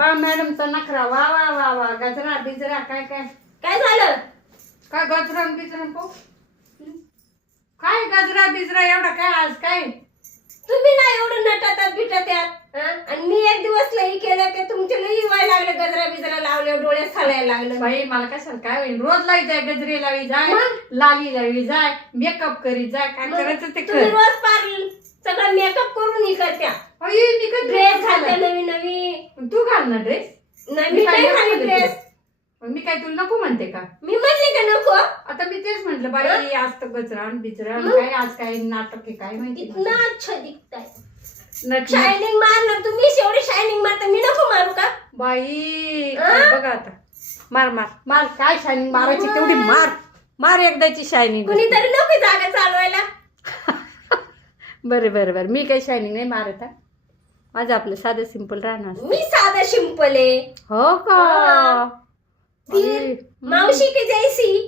बा मॅडमचा नखरा वा वा वा वा गजरा बिजरा काय काय काय झालं? काय गजरा बिजरा काय गजरा बिजरा एवढा काय आज काय तुम्ही ना एवढं नटातात बिटात्यात आणि मी एक दिवस लई केलं की तुमचे लई व्हायला लागलं, गजरा बिजरा लावले, डोळे सालायला लागलं. बाई मला कशाला काय होईल, रोज लाई जाय, गजरे लावी जाय, लाली लावी जाय, मेकअप करीत जाय, काय करायचं ते तुम्ही कर. रोज पार सगळं मेकअप करून हे करत्या. ड्रेस घालते नवीन नवीन. तू घाल ना ड्रेस. मी नाही घाली ड्रेस. मी काय तुला नको म्हणते का? मी म्हणले का नको? आता मी तेच म्हंटल बाई आज तर गजरा बिजरा काय आज काय नाटक आहे काय माहिती. इतना अच्छा दिखताय. शायनिंग मार ना तुम्ही, एवढी शायनिंग मारता, मी नको मारू का? बाई बघा आता मार मार मार, काय शायनिंग मारायची तेवढी मार मार, एकदाची शायनिंग. कुणीतरी नको जागा चालवायला. बरं बरं बरं, मी काही शायनिंग नाही मारत. माझं आपलं साधं सिंपल राहणार. मी साधा सिंपल आहे. हो का? फिर मावशी की जैसी.